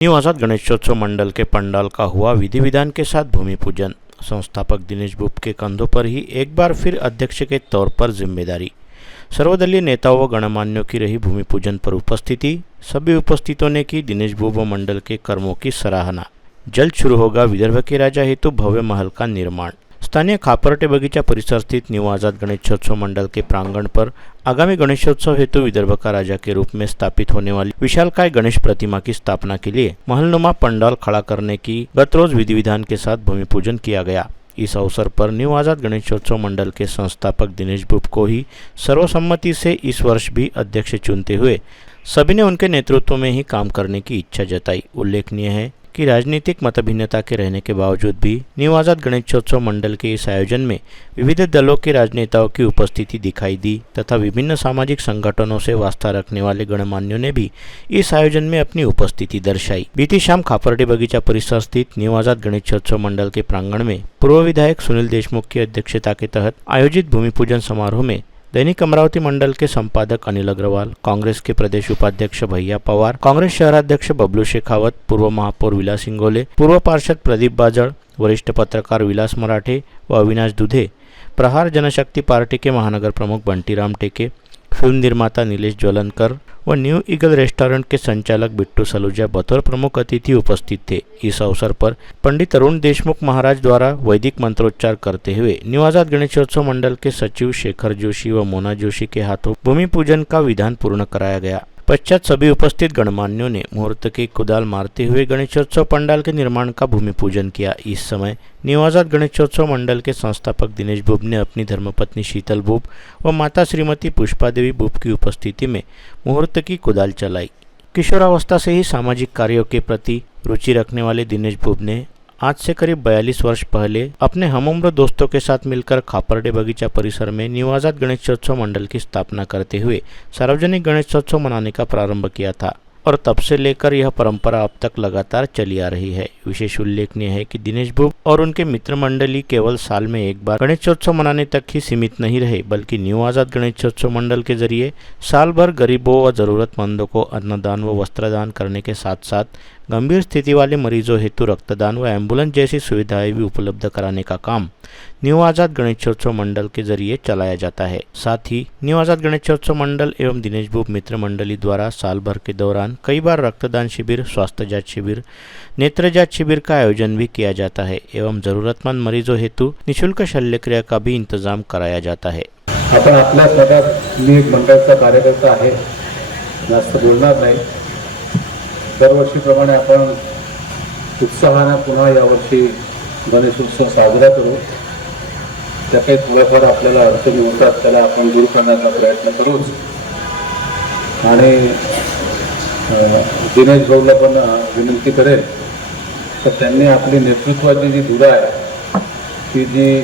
New आज़ाद गणेशोत्सव मंडल के पंडाल का हुआ विधि विधान के साथ भूमि पूजन। संस्थापक दिनेश बुब के कंधों पर ही एक बार फिर अध्यक्ष के तौर पर जिम्मेदारी। सर्वदलीय नेताओं व गणमान्यों की रही भूमि पूजन पर उपस्थिति। सभी उपस्थितों ने की दिनेश बुब व मंडल के कर्मों की सराहना। जल्द शुरू होगा विदर्भ के राजा हेतु भव्य महल का निर्माण। स्थानीय खापरटे बगीचा परिसर स्थित न्यू आज़ाद गणेशोत्सव मंडल के प्रांगण पर आगामी गणेशोत्सव हेतु विदर्भ का राजा के रूप में स्थापित होने वाली विशालकाय गणेश प्रतिमा की स्थापना के लिए महलनुमा पंडाल खड़ा करने की गत रोज विधि विधान के साथ भूमि पूजन किया गया। इस अवसर पर न्यू आज़ाद गणेशोत्सव मंडल के संस्थापक दिनेश बुब को ही सर्वसम्मति से इस वर्ष भी अध्यक्ष चुनते हुए सभी ने उनके नेतृत्व में ही काम करने की इच्छा जताई। उल्लेखनीय है कि राजनीतिक मतभिन्नता के रहने के बावजूद भी न्यू आज़ाद गणेशोत्सव मंडल के इस आयोजन में विविध दलों के राजनेताओं की उपस्थिति दिखाई दी तथा विभिन्न सामाजिक संगठनों से वास्ता रखने वाले गणमान्यों ने भी इस आयोजन में अपनी उपस्थिति दर्शाई। बीती शाम खापरटे बगीचा परिसर स्थित न्यू आज़ाद गणेशोत्सव मंडल के प्रांगण में पूर्व विधायक सुनील देशमुख की अध्यक्षता के तहत आयोजित भूमि पूजन समारोह में दैनिक अमरावती मंडल के संपादक अनिल अग्रवाल, कांग्रेस के प्रदेश उपाध्यक्ष भैया पवार, कांग्रेस शहराध्यक्ष बबलू शेखावत, पूर्व महापौर विलास इंगोले, पूर्व पार्षद प्रदीप बाजड़, वरिष्ठ पत्रकार विलास मराठे व अविनाश दुधे, प्रहार जनशक्ति पार्टी के महानगर प्रमुख बंटीराम टेके, फिल्म निर्माता नीलेश ज्वलनकर व न्यू ईगल रेस्टोरेंट के संचालक बिट्टू सलूजा बतौर प्रमुख अतिथि उपस्थित थे। इस अवसर पर पंडित अरुण देशमुख महाराज द्वारा वैदिक मंत्रोच्चार करते हुए न्यू आज़ाद गणेशोत्सव मंडल के सचिव शेखर जोशी व मोना जोशी के हाथों भूमि पूजन का विधान पूर्ण कराया गया। पश्चात सभी उपस्थित गणमान्यों ने मुहूर्त की कुदाल मारते हुए गणेशोत्सव पंडाल के निर्माण का भूमि पूजन किया। इस समय न्यू आज़ाद गणेशोत्सव मंडल के संस्थापक दिनेश बुब ने अपनी धर्मपत्नी शीतल बुब व माता श्रीमती पुष्पा देवी बुब की उपस्थिति में मुहूर्त की कुदाल चलाई। किशोरावस्था से ही सामाजिक कार्यों के प्रति रुचि रखने वाले दिनेश बुब ने आज से करीब 42 वर्ष पहले अपने हमउम्र दोस्तों के साथ मिलकर खापरटे बगीचा परिसर में न्यू आज़ाद गणेशोत्सव मंडल की स्थापना करते हुए सार्वजनिक गणेशोत्सव मनाने का प्रारंभ किया था और तब से लेकर यह परंपरा अब तक लगातार चली आ रही है। विशेष उल्लेखनीय है कि दिनेश बुब और उनके मित्र मंडली केवल साल में एक बार गणेशोत्सव मनाने तक ही सीमित नहीं रहे, बल्कि न्यू आज़ाद गणेशोत्सव मंडल के जरिए साल भर गरीबों व जरूरतमंदों को अन्नदान व वस्त्रदान करने के साथ साथ गंभीर स्थिति वाले मरीजों हेतु रक्तदान व एम्बुलेंस जैसी सुविधाएं भी उपलब्ध कराने का काम न्यू आज़ाद गणेशोत्सव मंडल के जरिए चलाया जाता है। साथ ही न्यू आज़ाद गणेशोत्सव मंडल एवं दिनेश बुब मित्र मंडली द्वारा साल भर के दौरान कई बार रक्तदान शिविर, स्वास्थ्य जांच शिविर, नेत्र जांच शिविर का आयोजन भी किया जाता है एवं जरूरतमंद मरीजों हेतु निःशुल्क शल्यक्रिया का भी इंतजाम कराया जाता है। आपण आपल्या भागात मी एक मंडळाचा कार्यकर्ता आहे, जास्त बोलणार नाही। दरवर्षीप्रमाणे आपण उत्साहाने पुन्हा यावर्षी गणेशोत्सव साजरा करू। त्या काही थोड्याफार आपल्याला अडचणी होतात त्याला आपण दूर करण्याचा प्रयत्न करूच। आणि दिनेश भाऊला पण विनंती करेल तर त्यांनी आपली नेतृत्वाची जी धुरा आहे ती जी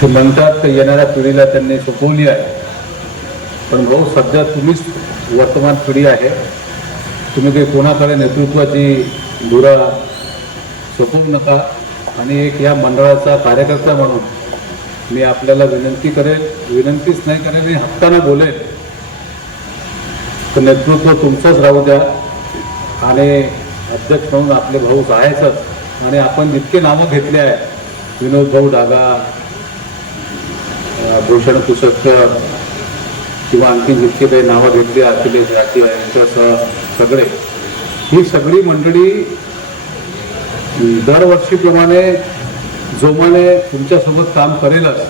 ते म्हणतात ते येणाऱ्या पिढीला त्यांनी सोपवली आहे। पण भाऊ सध्या तुम्हीच वर्तमान पिढी आहे, तुम्ही काही कोणाकडे नेतृत्वाची धुरा सोपवू नका। आणि एक या मंडळाचा कार्यकर्ता म्हणून मी आपल्याला विनंती करेल, विनंतीच नाही करेल, मी हक्काने बोलेल तर नेतृत्व तुमचंच राहू द्या आणि अध्यक्ष म्हणून आपले भाऊ आहेतच। आणि आपण जितके नावं घेतले आहे विनोद भाऊ डागा, भूषण कुसटकर किंवा आणखी जितके काही नावं घेतली अखिलेश राठी यांच्यासह सगळे ही सगळी मंडळी दरवर्षीप्रमाणे जोमाने तुमच्यासोबत काम करेलच।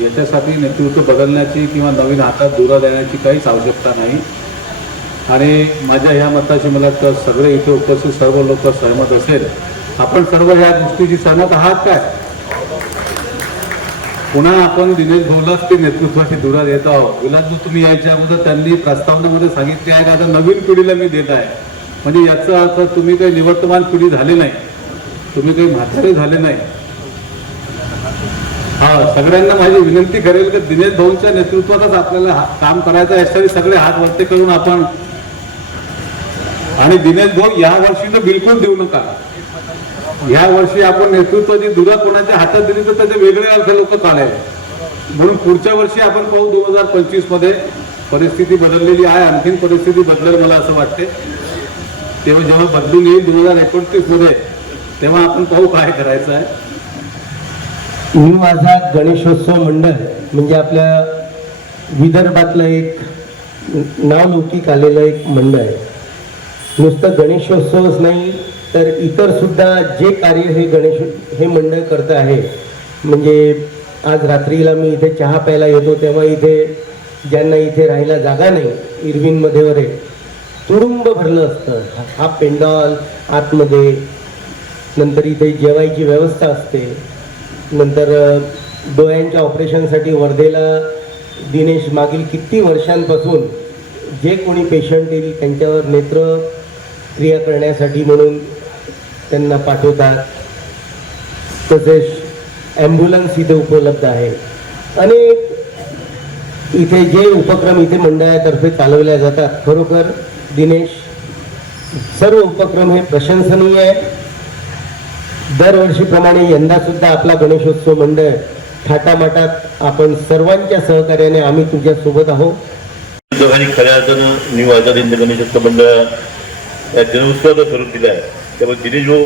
याच्यासाठी नेतृत्व बदलण्याची किंवा नवीन हातात धुरा देण्याची काहीच आवश्यकता नाही। आणि माझ्या ह्या मताशी मला तर सगळे इथे उपस्थित सर्व लोक सहमत असेल। आपण सर्व ह्या गोष्टीची सहमत आहात काय? पुन्हा आपण दिनेश भाऊलाच ते नेतृत्वाची धुरा देत आहोत। विलासभाऊ तुम्ही यायच्या अगोदर त्यांनी प्रस्तावनेमध्ये सांगितले आहे की आता नवीन पिढीला मी देत आहे, म्हणजे याचा अर्थ तुम्ही काही निवर्तमान पिढी झाले नाही, तुम्ही काही म्हातारे झाले नाही। हा सगळ्यांना माझी विनंती करेल की दिनेश भाऊंच्या नेतृत्वातच आपल्याला काम करायचं आहे। यासाठी सगळे हात वरते करून आपण आणि दिनेश भाऊ या वर्षी तर बिलकुल देऊ नका। या वर्षी आपण नेतृत्वाची धुरा कोणाच्या हातात दिली तर त्याचे वेगळे अर्थ लोक काढायला, म्हणून पुढच्या वर्षी आपण पाहू। 2025 मध्ये परिस्थिती बदललेली आहे, आणखीन परिस्थिती बदलेल मला असं वाटते। तेव्हा जेव्हा बदलून येईल 2029 मध्ये, तेव्हा आपण पाहू काय करायचं आहे. न्यू आझाद गणेशोत्सव मंडळ म्हणजे आपल्या विदर्भातलं एक नावलौकिक आलेलं एक मंडळ आहे. नुसतं गणेशोत्सवच नाही तर इतर सुद्धा जे कार्य हे मंडळ करतं आहे. म्हणजे आज रात्रीला मी इथे चहा प्यायला येतो तेव्हा इथे ज्यांना इथे राहायला जागा नाही, इरविनमध्ये वगैरे तुडुंब भरलं असतं. हा पेंडॉल आतमध्ये, नंतर इथे जेवायची व्यवस्था असते. नंतर डोळ्यांच्या ऑपरेशनसाठी वर्धेला दिनेश मागील किती वर्षांपासून जे कोणी पेशंट येईल त्यांच्यावर नेत्रक्रिया करण्यासाठी म्हणून त्यांना पाठवतात. तसेच ॲम्ब्युलन्स इथे उपलब्ध आहे. अनेक इथे जे उपक्रम इथे मंडळातर्फे चालवले जातात, खरोखर दिनेश सर्व उपक्रम हे प्रशंसनीय आहे. दरवर्षीप्रमाणे यंदा सुद्धा आपला गणेशोत्सव मंडळ थाटामाटात आपण सर्वांच्या सहकार्याने आम्ही तुझ्या सोबत आहोत. दोघांनी खऱ्या अर्थानं न्यू आझाद हिंद गणेशोत्सव मंडळ या जनउत्सवाचं ठरवून दिलं आहे. त्यामुळे दिनेश भाऊ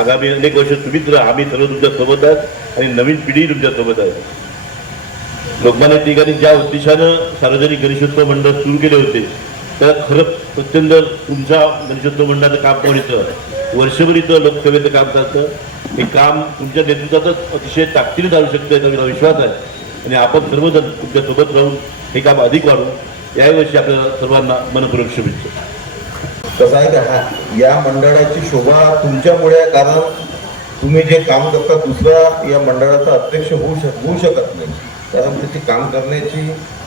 आगामी अनेक वर्ष तुम्हीच राहा, आम्ही सर्व तुमच्या सोबत आहात आणि नवीन पिढी तुमच्या सोबत आहे. लोकमान्य टिळकांनी ज्या उद्देशानं सार्वजनिक गणेशोत्सव मंडळ सुरू केले होते त्याला खरंच प्रचंड तुमच्या गणेशोत्सव मंडळाचं काम पण इथं वर्षभर इथं लोकसेवेचं काम चालतं. हे काम तुमच्या नेतृत्वातच अतिशय ताकदीने चालू शकतं याचा मला विश्वास आहे आणि आपण सर्वजण तुमच्या सोबत राहून हे काम अधिक वाढून यावर्षी आपल्याला सर्वांना मनपूर्वक शुभेच्छा. कसं आहे का, या मंडळाची शोभा तुमच्यामुळे आहे. कारण तुम्ही जे काम करता दुसरा या मंडळाचा अध्यक्ष होऊ शकत नाही. कारण त्याची काम करण्याची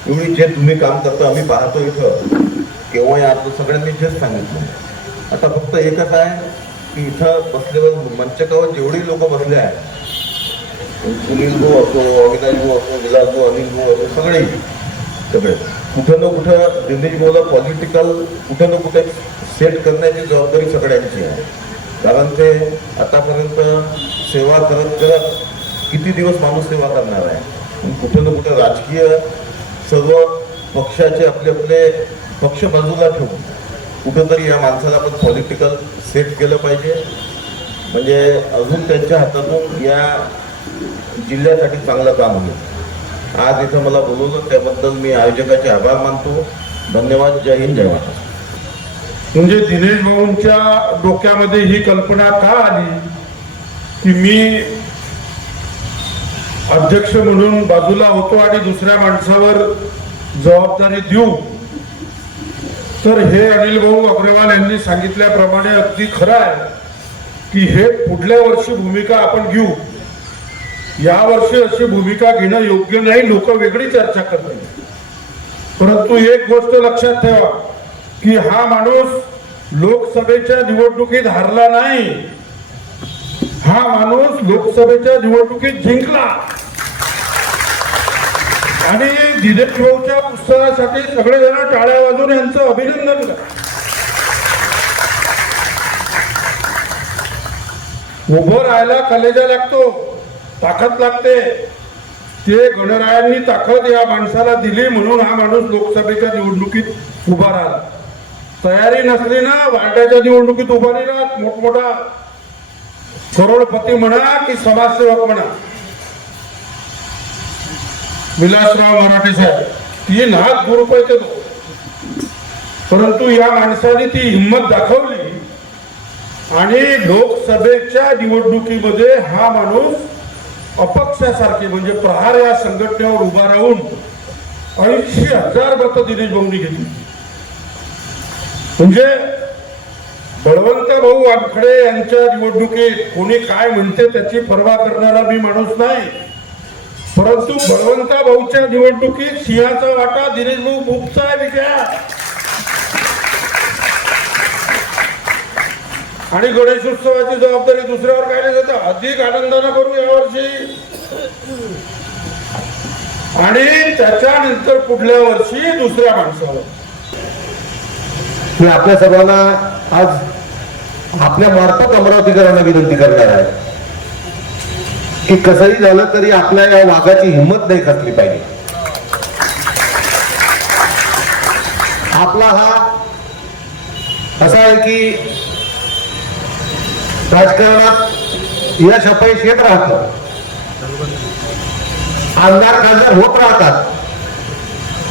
एवढी जे तुम्ही काम करता आम्ही पाहतो इथं केव्हाही आता सगळ्यांनी जेच सांगितलं. आता फक्त एकच आहे की इथं बसलेलं मंचकावर जेवढी लोक बसले आहेत, सुनील भाऊ असो, अविनाश भाऊ असो, विलास भाऊ, अनिल भाऊ असो, सगळे कुठं ना कुठं दिनेश भाऊला पॉलिटिकल कुठं ना कुठे सेट करण्याची जबाबदारी सगळ्यांची आहे. कारण ते आतापर्यंत सेवा करत करत किती दिवस माणूस सेवा करणार आहे. कुठं ना कुठं राजकीय सर्व पक्षाचे आपले आपले पक्ष बाजूला ठेवून कुठंतरी या माणसाला आपण पॉलिटिकल सेट केलं पाहिजे. म्हणजे अजून त्यांच्या हातातून या जिल्ह्यासाठी चांगलं काम होईल. आज इथं मला बोलवलं त्याबद्दल मी आयोजकाचे आभार मानतो. धन्यवाद. जय हिंद, जय महाराष्ट्र. म्हणजे दिनेश भाऊंच्या डोक्यामध्ये ही कल्पना का आली की मी अध्यक्ष म्हणून बाजूला होतो आणि दुसऱ्या माणसावर जबाबदारी देऊ. तर हे अनिल भाऊ अग्रवाल यांनी सांगितल्याप्रमाणे अगदी खरं आहे की हे पुढल्या वर्षी भूमिका आपण घेऊ. या वर्षी अशी भूमिका घेणं योग्य नाही, लोक वेगळी चर्चा करतील. परंतु एक गोष्ट लक्षात ठेवा की हा माणूस लोकसभेच्या निवडणुकीत हारला नाही, हा माणूस लोकसभेच्या निवडणुकीत जिंकला. आणि दिनेश भाऊच्या उत्साहासाठी सगळेजण टाळ्या वाजवून यांचं अभिनंदन करा. उभं राहायला कलेजा लागतो, ताकद लागते. ते गणरायांनी ताकद या माणसाला दिली म्हणून हा माणूस लोकसभेच्या निवडणुकीत उभा राहिला. तयारी नसली ना वार्डाच्या निवडणुकीत उभा नाही राहत. मोठमोठा करोडपती म्हणा की समाजसेवक म्हणा, विलासराव मराठे साहेब 3 लाख रुपये देतो. परंतु या माणसाने ती हिंमत दाखवली आणि लोकसभेच्या निवडणुकीमध्ये हा माणूस अपक्षासारखे म्हणजे प्रहार या संघटनेवर उभा राहून 80,000 मतं दिनेश भाऊंनी घेतली. म्हणजे बळवंत भाऊ वानखडे यांच्या निवडणुकीत कोणी काय म्हणते त्याची पर्वा करणारा मी माणूस नाही. परंतु बळवंत भाऊच्या निवडणुकीत सिंहाचा वाटा दिनेश भाऊ मुक्तचा आहे विजया. आणि गणेशोत्सवाची जबाबदारी दुसऱ्यावर काय नाही जातं. अधिक आनंदानं करू यावर्षी आणि त्याच्यानंतर पुढल्या वर्षी दुसऱ्या माणसावर. मी आपल्या सर्वांना आज आपल्या मार्फत अमरावतीकरांना विनंती करणार आहे की कसंही झालं तरी आपल्या या वाघाची हिंमत नाही खचली पाहिजे. आपला हा असा आहे की राजकारणात यश अपयश येत राहतं, आमदार खासदार होत राहतात,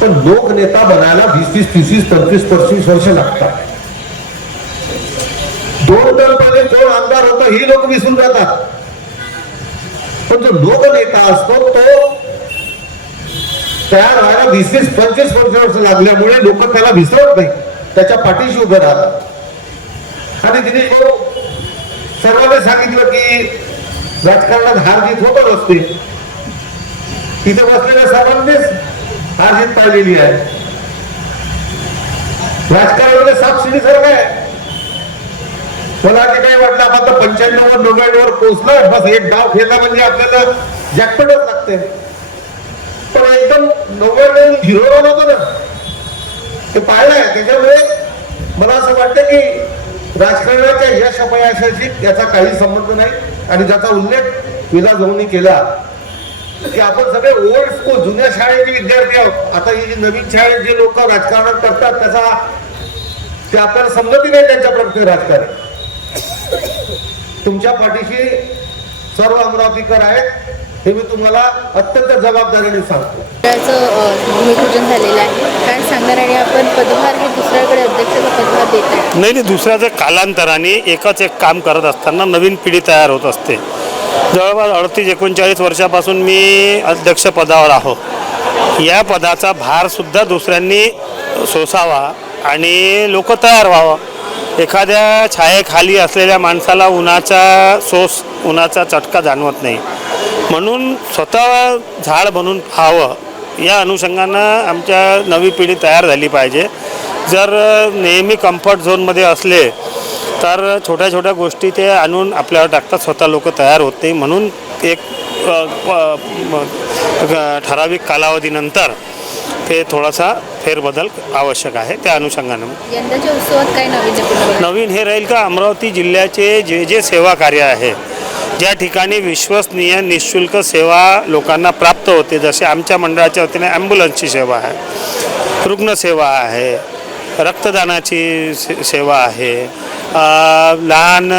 पण लोक नेता बनायला 20, 30, 35 वर्ष लागतात. 2 टर्म पहिले कोण आमदार होता ही लोक विसरून जातात, पण जो लोकनेता असतो तो तयार व्हायला 20, 25 वर्ष लागल्यामुळे लोक त्याला विसरत नाही, त्याच्या पाठीशी उभे राहतात. आणि दिनेश भाऊ सर्वांनी सांगितलं की राजकारणात हार जीत होतच असते. इथे बसलेल्या सर्वांनीच हार जीत पाहिलेली आहे. राजकारणामध्ये साप शिडीसारखं आहे. मला ते काही वाटलं आपण तर 95 वर 99 पोहोचलं, बस एक डाव खेळला म्हणजे आपल्याला जॅकपॉटच लागते. पण एकदम 99 झिरोवर होतो ना, ते पाहिलंय. त्याच्यामुळे मला असं वाटतं की राजकारणाच्या यश अपयशाशी याचा काही संबंध नाही. आणि ज्याचा उल्लेख विलास भाऊंनी केला की आपण सगळे ओल्ड स्कूल जुन्या शाळेचे विद्यार्थी आहोत. आता ही जी नवीन शाळेत जे लोक राजकारण करतात त्याचा ते आपल्याला समजतही नाही त्यांच्या प्रत्येक राजकारण. तुमच्या पाठीशी सर्व अमरावतीकर आहेत हे मी तुम्हाला अत्यंत जबाबदारीने सांगतो. भूमिपूजन झालेलं आहे, काय सांगणार? आणि आपण पदभार हे दुसऱ्याकडे अध्यक्षाचा पदभार देत आहे. नाही, दुसऱ्याचं कालांतराने एकच एक काम करत असताना नवीन पिढी तयार होत असते. जवळपास 38-39 वर्षापासून मी अध्यक्षपदावर आहो. या पदाचा भारसुद्धा दुसऱ्यांनी सोसावा आणि लोक तयार व्हावं. एखाद्या छायेखाली असलेल्या माणसाला उन्हाचा चटका जाणवत नाही, म्हणून स्वतः झाड बनून व्हावं. या अनुषंगानं आमच्या नवी पिढी तयार झाली पाहिजे. जर नेहमी कम्फर्ट झोनमध्ये असले तर छोट्या छोट्या गोष्टी ते आणून आपल्यावर टाकतात, स्वतः लोक तयार होत नाही. म्हणून एक ठराविक कालावधीनंतर ते थोडासा फेरबदल आवश्यक आहे. त्या अनुषंगानं यंदाच्या उत्सवात काय नवीन हे राहील का, अमरावती जिल्ह्याचे जे सेवा कार्य आहे, ज्या ठिकाणी विश्वसनीय निःशुल्क सेवा लोकांना प्राप्त होते, जसे आमच्या मंडळाच्या वतीने ॲम्ब्युलन्सची सेवा आहे, रुग्णसेवा आहे, रक्तदानाची सेवा आहे, लहान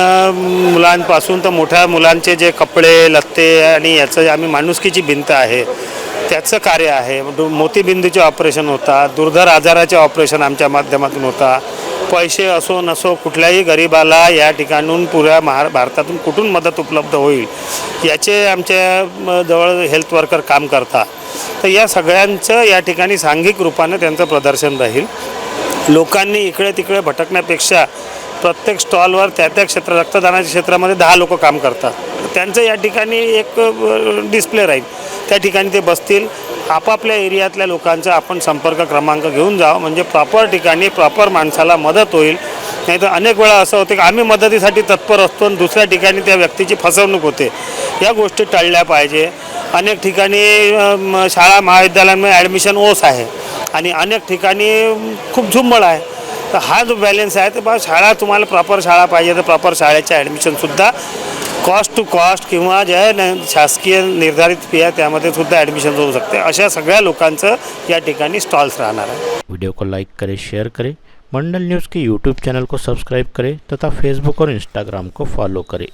मुलांपासून तर मोठ्या मुलांचे जे कपडे लत्ते आणि याचं आम्ही माणुसकीची भिंत आहे त्याचं कार्य आहे. मोतीबिंदूचे ऑपरेशन होतात, दुर्धर आजाराचे ऑपरेशन आमच्या माध्यमातून होता. पैसे असो नसो कुठल्याही गरिबाला या ठिकाणून पुऱ्या भारतातून कुठून मदत उपलब्ध होईल याचे आमच्या जवळ हेल्थ वर्कर काम करतात. तर या सगळ्यांचं या ठिकाणी सांघिक रूपानं त्यांचं प्रदर्शन राहील. लोकांनी इकडे तिकडे भटकण्यापेक्षा प्रत्येक स्टॉलवर त्या क्षेत्र रक्तदानाच्या क्षेत्रामध्ये 10 लोक काम करतात, त्यांचं या ठिकाणी एक डिस्प्ले राहील. त्या ठिकाणी ते बसतील. आपापल्या एरियातल्या लोकांचा आपण संपर्क क्रमांक घेऊन जावं, म्हणजे प्रॉपर ठिकाणी प्रॉपर माणसाला मदत होईल. नाही तर अनेक वेळा असं होतं की आम्ही मदतीसाठी तत्पर असतो आणि दुसऱ्या ठिकाणी त्या व्यक्तीची फसवणूक होते. या गोष्टी टळल्या पाहिजे. अनेक ठिकाणी शाळा महाविद्यालयांमध्ये ॲडमिशन ओस आहे आणि अनेक ठिकाणी खूप झुंबळ आहे. तर हा जो बॅलेन्स आहे तर शाळा तुम्हाला प्रॉपर शाळा पाहिजे तर प्रॉपर शाळेच्या ॲडमिशनसुद्धा कॉस्ट टू कॉस्ट किंवा ज्या शासकीय निर्धारित फी आहे त्यामध्ये सुद्धा ॲडमिशन होऊ शकते. अशा सगळ्या लोकांचं या ठिकाणी स्टॉल्स राहणार आहे. वीडियो को लाइक करें, शेयर करें, मंडल न्यूज़ के यूट्यूब चैनल को सब्सक्राइब करें तथा फेसबुक और इंस्टाग्राम को फॉलो करें.